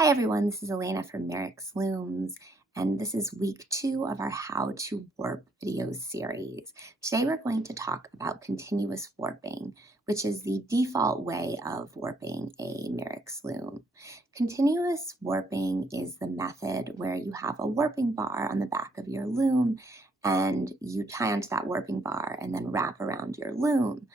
Hi everyone, this is Elena from Merrick's Looms, and this is week 2 of our How to Warp video series. Today we're going to talk about continuous warping, which is the default way of warping a Merrick's loom. Continuous warping is the method where you have a warping bar on the back of your loom and you tie onto that warping bar and then wrap around your loom.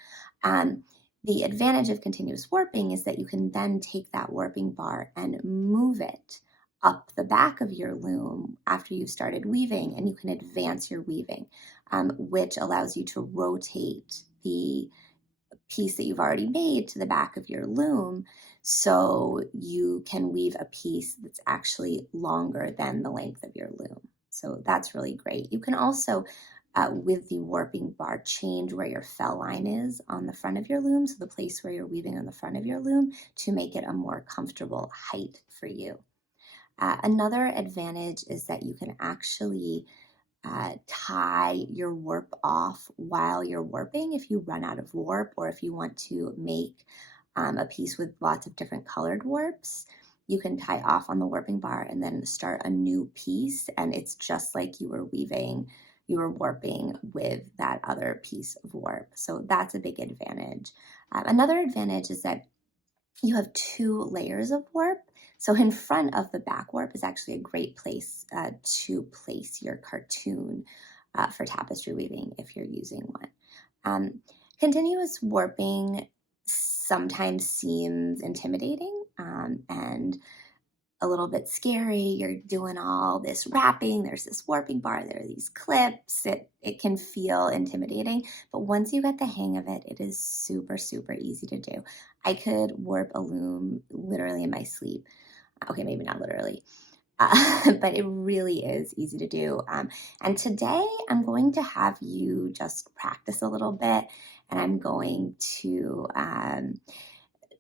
The advantage of continuous warping is that you can then take that warping bar and move it up the back of your loom after you've started weaving, and you can advance your weaving, which allows you to rotate the piece that you've already made to the back of your loom so you can weave a piece that's actually longer than the length of your loom. So that's really great. You can also with the warping bar, change where your fell line is on the front of your loom, so the place where you're weaving on the front of your loom, to make it a more comfortable height for you. Another advantage is that you can actually tie your warp off while you're warping if you run out of warp, or if you want to make a piece with lots of different colored warps. You can tie off on the warping bar and then start a new piece, and it's just like you were warping with that other piece of warp. So that's a big advantage. Another advantage is that you have 2 layers of warp. So in front of the back warp is actually a great place to place your cartoon for tapestry weaving if you're using one. Continuous warping sometimes seems intimidating and a little bit scary. You're doing all this wrapping, there's this warping bar, there are these clips. It can feel intimidating, but once you get the hang of it, it is super, super easy to do. I could warp a loom literally in my sleep. Okay, maybe not literally, but it really is easy to do. And today I'm going to have you just practice a little bit, and I'm going to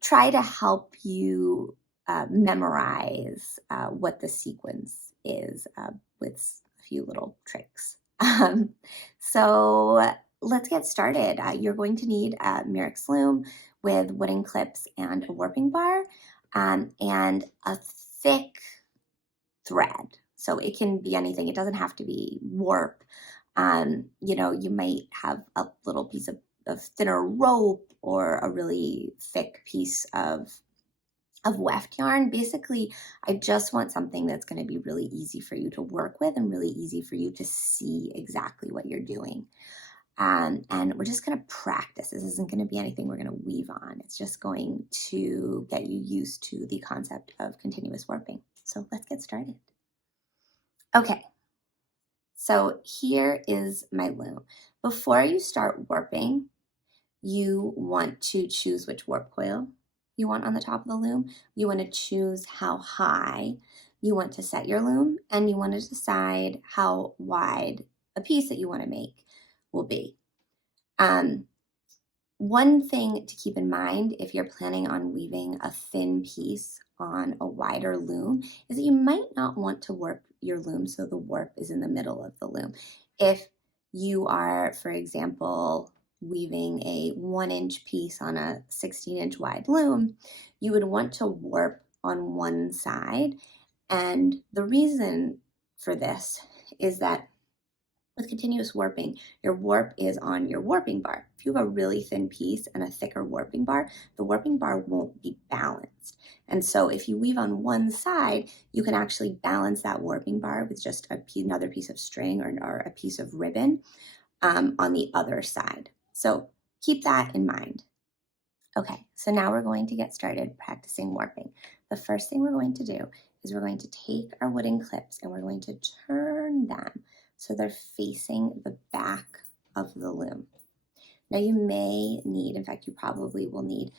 try to help you memorize what the sequence is with a few little tricks. So let's get started. You're going to need a Merrick's loom with wooden clips and a warping bar and a thick thread. So it can be anything. It doesn't have to be warp. You might have a little piece of thinner rope or a really thick piece of weft yarn. Basically, I just want something that's going to be really easy for you to work with and really easy for you to see exactly what you're doing. And we're just going to practice. This isn't going to be anything we're going to weave on. It's just going to get you used to the concept of continuous warping. So let's get started. Okay, so here is my loom. Before you start warping, you want to choose which warp coil you want on the top of the loom. You want to choose how high you want to set your loom, and you want to decide how wide a piece that you want to make will be. One thing to keep in mind if you're planning on weaving a thin piece on a wider loom is that you might not want to warp your loom so the warp is in the middle of the loom. If you are, for example, weaving a 1-inch piece on a 16-inch wide loom, you would want to warp on one side. And the reason for this is that with continuous warping, your warp is on your warping bar. If you have a really thin piece and a thicker warping bar, the warping bar won't be balanced. And so if you weave on one side, you can actually balance that warping bar with just another piece of string or a piece of ribbon on the other side. So keep that in mind. Okay, so now we're going to get started practicing warping. The first thing we're going to do is we're going to take our wooden clips and we're going to turn them so they're facing the back of the loom. Now you may need, in fact, you probably will need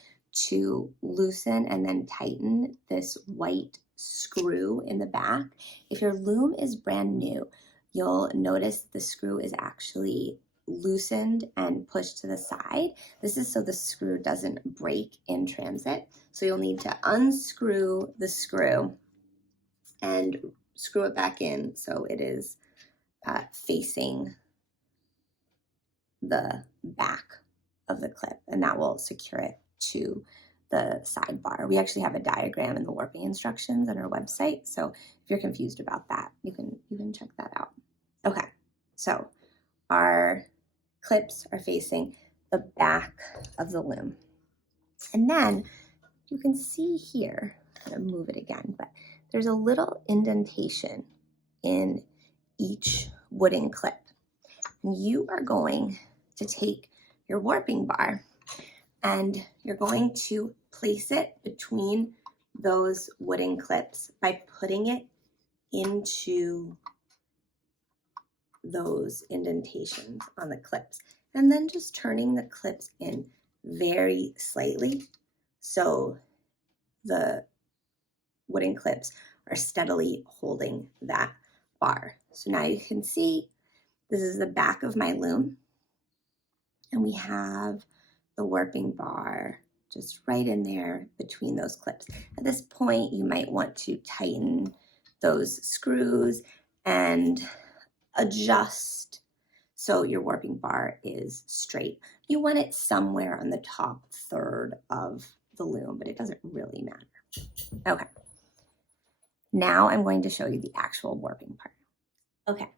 to loosen and then tighten this white screw in the back. If your loom is brand new, you'll notice the screw is actually loosened and pushed to the side. This is so the screw doesn't break in transit. So you'll need to unscrew the screw and screw it back in so it is facing the back of the clip, and that will secure it to the sidebar. We actually have a diagram in the warping instructions on our website. So if you're confused about that, you can check that out. Okay, so our clips are facing the back of the loom. And then you can see here, I'm gonna move it again, but there's a little indentation in each wooden clip. And you are going to take your warping bar and you're going to place it between those wooden clips by putting it into those indentations on the clips, and then just turning the clips in very slightly so the wooden clips are steadily holding that bar. So now you can see this is the back of my loom, and we have the warping bar just right in there between those clips. At this point, you might want to tighten those screws and adjust so your warping bar is straight. You want it somewhere on the top third of the loom, but it doesn't really matter. Okay, now I'm going to show you the actual warping part. Okay,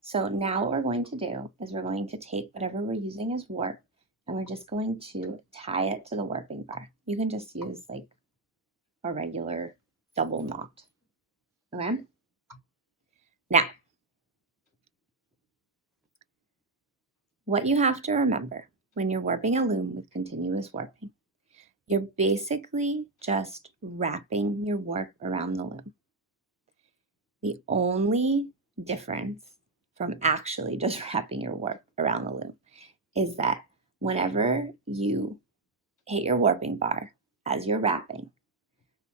so now what we're going to do is we're going to take whatever we're using as warp and we're just going to tie it to the warping bar. You can just use like a regular double knot, okay? Now, what you have to remember when you're warping a loom with continuous warping, you're basically just wrapping your warp around the loom. The only difference from actually just wrapping your warp around the loom is that whenever you hit your warping bar as you're wrapping,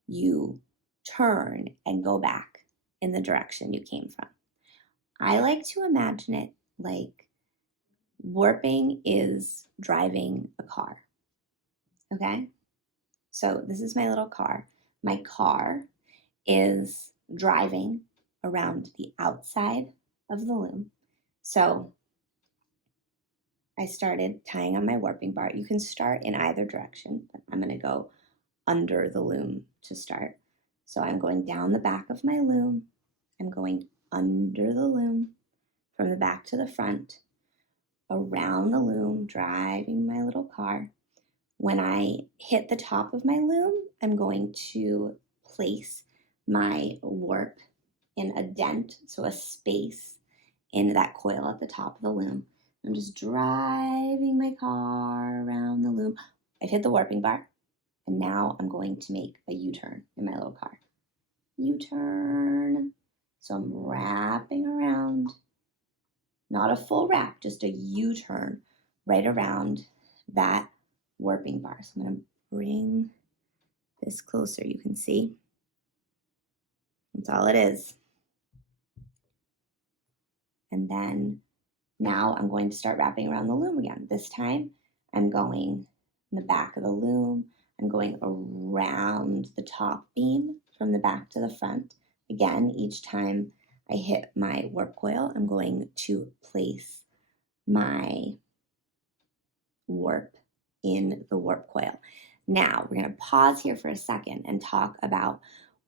you turn and go back in the direction you came from. I like to imagine it like warping is driving a car, okay? So this is my little car. My car is driving around the outside of the loom. So I started tying on my warping bar. You can start in either direction, but I'm going to go under the loom to start. So I'm going down the back of my loom. I'm going under the loom from the back to the front, around the loom, driving my little car. When I hit the top of my loom, I'm going to place my warp in a dent, so a space in that coil at the top of the loom. I'm just driving my car around the loom. I've hit the warping bar, and now I'm going to make a U-turn in my little car. U-turn. So I'm wrapping around, not a full wrap, just a U-turn right around that warping bar. So I'm going to bring this closer. You can see. That's all it is. And then now I'm going to start wrapping around the loom again. This time I'm going in the back of the loom. I'm going around the top beam from the back to the front. Again, each time I hit my warp coil, I'm going to place my warp in the warp coil. Now we're going to pause here for a second and talk about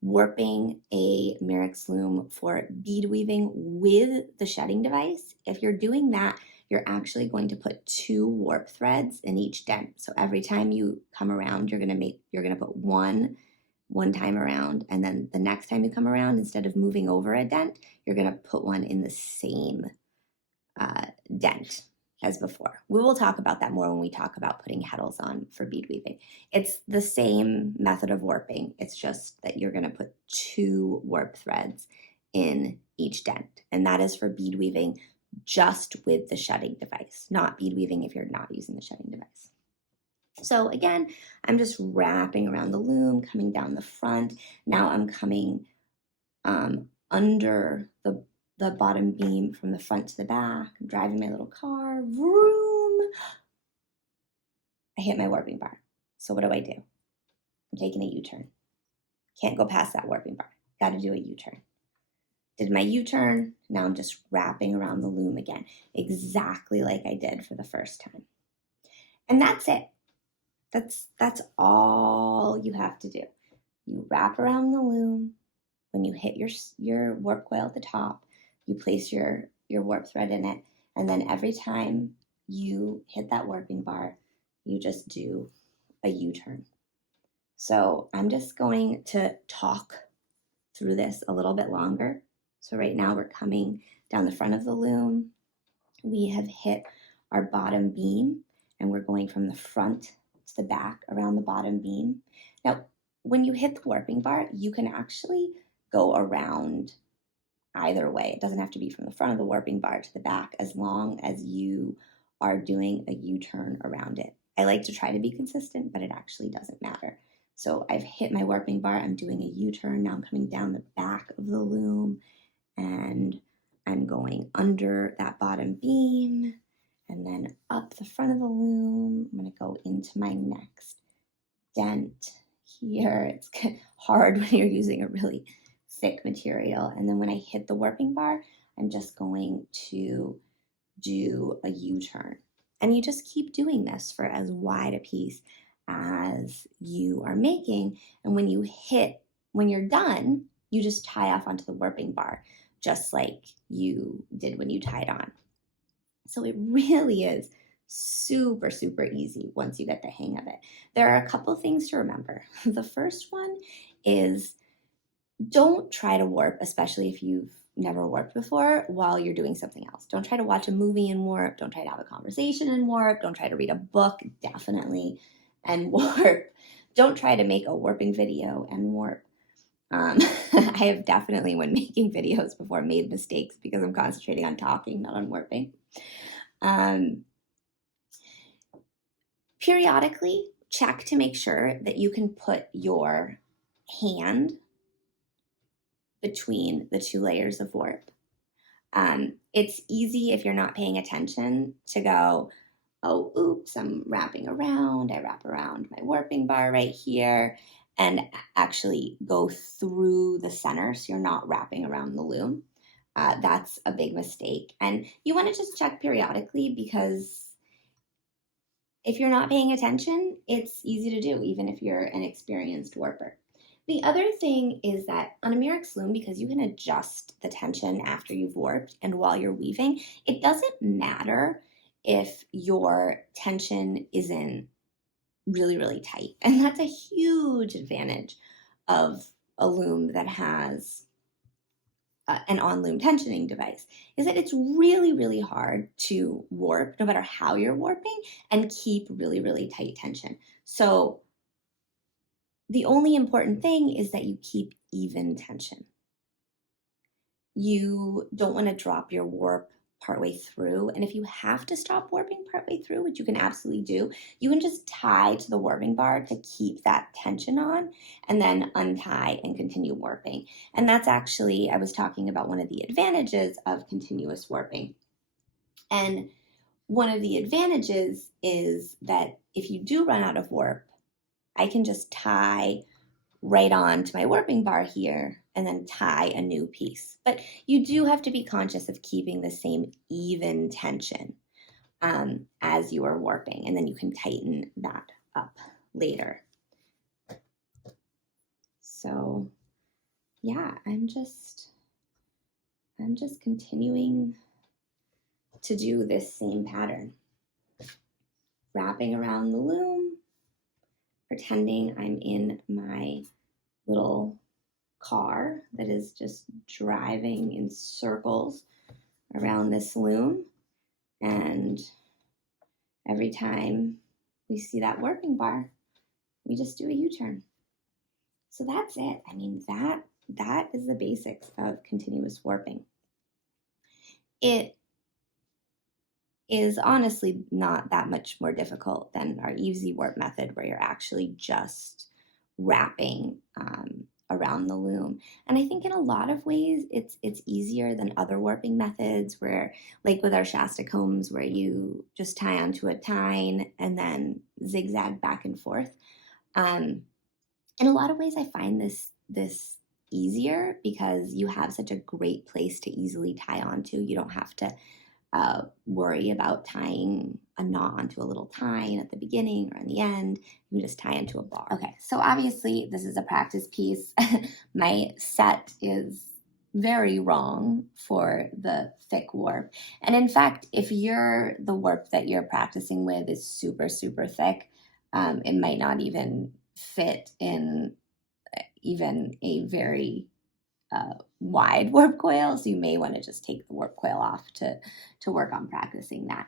warping a Merrick's loom for bead weaving with the shedding device. If you're doing that, you're actually going to put 2 warp threads in each dent. So every time you come around, you're going to put one time around, and then the next time you come around, instead of moving over a dent, you're going to put one in the same dent as before. We will talk about that more when we talk about putting heddles on for bead weaving. It's the same method of warping. It's just that you're going to put 2 warp threads in each dent. And that is for bead weaving just with the shedding device, not bead weaving if you're not using the shedding device. So again, I'm just wrapping around the loom, coming down the front. Now I'm coming under the bottom beam from the front to the back. I'm driving my little car. Vroom! I hit my warping bar. So what do? I'm taking a U-turn. Can't go past that warping bar. Got to do a U-turn. Did my U-turn. Now I'm just wrapping around the loom again, exactly like I did for the first time. And that's it. That's all you have to do. You wrap around the loom. When you hit your warp coil at the top, you place your warp thread in it, and then every time you hit that warping bar, you just do a U-turn. So I'm just going to talk through this a little bit longer. So right now we're coming down the front of the loom. We have hit our bottom beam, and we're going from the front to the back around the bottom beam. Now, when you hit the warping bar, you can actually go around either way. It doesn't have to be from the front of the warping bar to the back, as long as you are doing a U-turn around it. I like to try to be consistent, but it actually doesn't matter. So I've hit my warping bar, I'm doing a U-turn, now I'm coming down the back of the loom, and I'm going under that bottom beam, and then up the front of the loom. I'm going to go into my next dent here. It's hard when you're using a really thick material. And then when I hit the warping bar, I'm just going to do a U-turn. And you just keep doing this for as wide a piece as you are making. And when you're done, you just tie off onto the warping bar, just like you did when you tied on. So it really is super, super easy once you get the hang of it. There are a couple things to remember. The first one is, don't try to warp, especially if you've never warped before, while you're doing something else. Don't try to watch a movie and warp. Don't try to have a conversation and warp. Don't try to read a book, definitely, and warp. Don't try to make a warping video and warp. I have definitely, when making videos before, made mistakes because I'm concentrating on talking, not on warping. Periodically check to make sure that you can put your hand between the two layers of warp. It's easy if you're not paying attention to go, oh, oops, I'm wrapping around. I wrap around my warping bar right here, and actually go through the center so you're not wrapping around the loom. That's a big mistake. And you want to just check periodically, because if you're not paying attention, it's easy to do, even if you're an experienced warper. The other thing is that on a Murex loom, because you can adjust the tension after you've warped and while you're weaving, it doesn't matter if your tension isn't really, really tight. And that's a huge advantage of a loom that has an on-loom tensioning device, is that it's really, really hard to warp, no matter how you're warping, and keep really, really tight tension. So the only important thing is that you keep even tension. You don't want to drop your warp partway through. And if you have to stop warping partway through, which you can absolutely do, you can just tie to the warping bar to keep that tension on, and then untie and continue warping. And that's actually, I was talking about one of the advantages of continuous warping. And one of the advantages is that if you do run out of warp, I can just tie right on to my warping bar here and then tie a new piece. But you do have to be conscious of keeping the same even tension as you are warping, and then you can tighten that up later. So yeah, I'm just continuing to do this same pattern. Wrapping around the loom, pretending I'm in my little car that is just driving in circles around this loom. And every time we see that warping bar, we just do a U-turn. So that's it. I mean, that is the basics of continuous warping. It is honestly not that much more difficult than our easy warp method, where you're actually just wrapping around the loom. And I think in a lot of ways it's easier than other warping methods, where, like with our Shasta combs, where you just tie onto a tine and then zigzag back and forth. In a lot of ways I find this easier because you have such a great place to easily tie onto. You don't have to worry about tying a knot onto a little tine at the beginning or in the end. You can just tie into a bar. Okay, so obviously this is a practice piece. My set is very wrong for the thick warp. And in fact, if the warp that you're practicing with is super, super thick, it might not even fit in even a very wide warp coil, so you may want to just take the warp coil off to work on practicing that.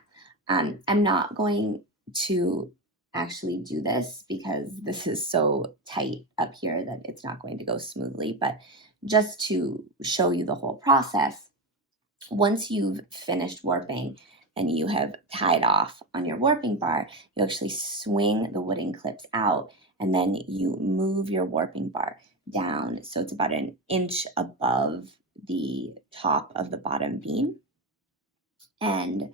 I'm not going to actually do this because this is so tight up here that it's not going to go smoothly, but just to show you the whole process, once you've finished warping and you have tied off on your warping bar, you actually swing the wooden clips out and then you move your warping bar down so it's about an inch above the top of the bottom beam. And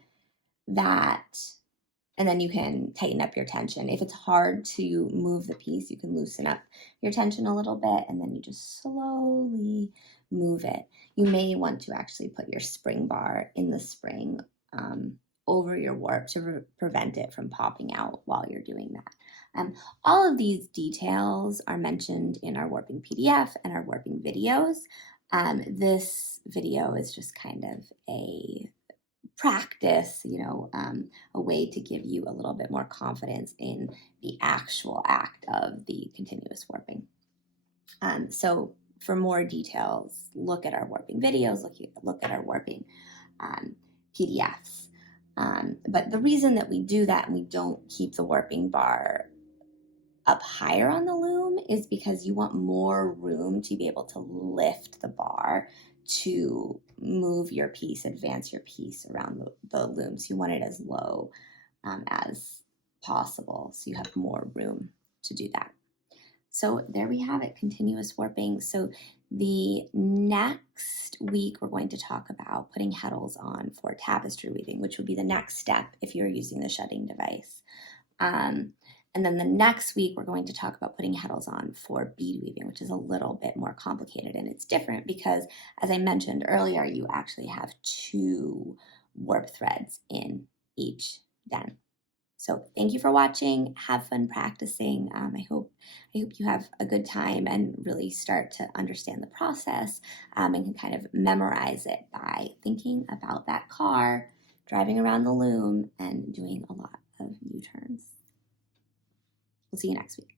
then you can tighten up your tension. If it's hard to move the piece, you can loosen up your tension a little bit and then you just slowly move it. You may want to actually put your spring bar in the spring over your warp to prevent it from popping out while you're doing that. All of these details are mentioned in our warping PDF and our warping videos. This video is just kind of a practice, a way to give you a little bit more confidence in the actual act of the continuous warping. So for more details, look at our warping videos, look at our warping PDFs. But the reason that we do that and we don't keep the warping bar up higher on the loom is because you want more room to be able to lift the bar to move your piece, advance your piece around the loom. So you want it as low as possible so you have more room to do that. So there we have it, continuous warping. So the next week we're going to talk about putting heddles on for tapestry weaving, which would be the next step if you're using the shedding device. And then the next week, we're going to talk about putting heddles on for bead weaving, which is a little bit more complicated. And it's different because, as I mentioned earlier, you actually have 2 warp threads in each den. So thank you for watching. Have fun practicing. I hope you have a good time and really start to understand the process and can kind of memorize it by thinking about that car, driving around the loom, and doing a lot of U-turns. We'll see you next week.